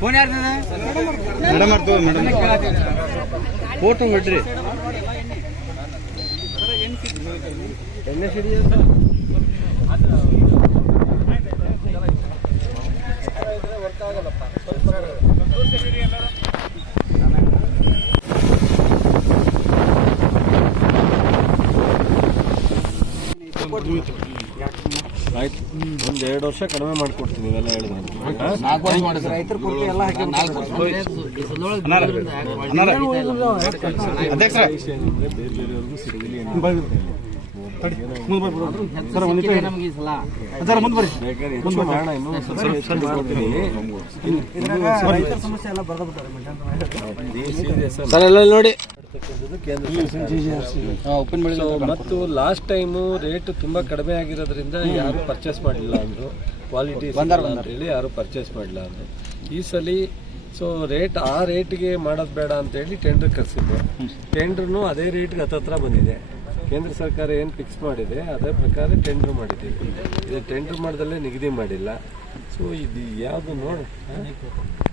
Phone ಯಾರ್ದ madam photo ಬಿಡ್ರಿ ಎಣ್ಣೆ ಸಿಡಿ ಆಯ್ತು, ಒಂದು 2 ವರ್ಷ ಕಡಿಮೆ ಮಾಡ್ಕೊಡ್ತೀನಿ ಇವೆಲ್ಲ ಹೇಳಿದ್ರೆ. ನೋಡಿ ಮತ್ತು ಲಾಸ್ಟ್ ಟೈಮು ರೇಟ್ ತುಂಬಾ ಕಡಿಮೆ ಆಗಿರೋದ್ರಿಂದ ಯಾರು ಪರ್ಚೇಸ್ ಮಾಡಲಿಲ್ಲ ಅಂದ್ರು, ಕ್ವಾಲಿಟಿ ಅಂತ ಹೇಳಿ ಯಾರು ಪರ್ಚೇಸ್ ಮಾಡಲಿಲ್ಲ ಅಂದ್ರು. ಈ ಸಲ ಸೊ ಆ ರೇಟ್ಗೆ ಮಾಡೋದು ಬೇಡ ಅಂತೇಳಿ ಟೆಂಡರ್ ಕರೆಸಿದ್ದೆ. ಟೆಂಡ್ರೂ ಅದೇ ರೇಟ್ಗೆ ಹತ್ತತ್ರ ಬಂದಿದೆ. ಕೇಂದ್ರ ಸರ್ಕಾರ ಏನು ಫಿಕ್ಸ್ ಮಾಡಿದೆ ಅದೇ ಪ್ರಕಾರ ಟೆಂಡರ್ ಮಾಡಿದ್ದೀವಿ. ಇದು ಟೆಂಡರ್ ಮಾಡ್ದಲ್ಲೇ ನಿಗದಿ ಮಾಡಿಲ್ಲ. ಸೊ ಇದು ಯಾವುದು ನೋಡಿ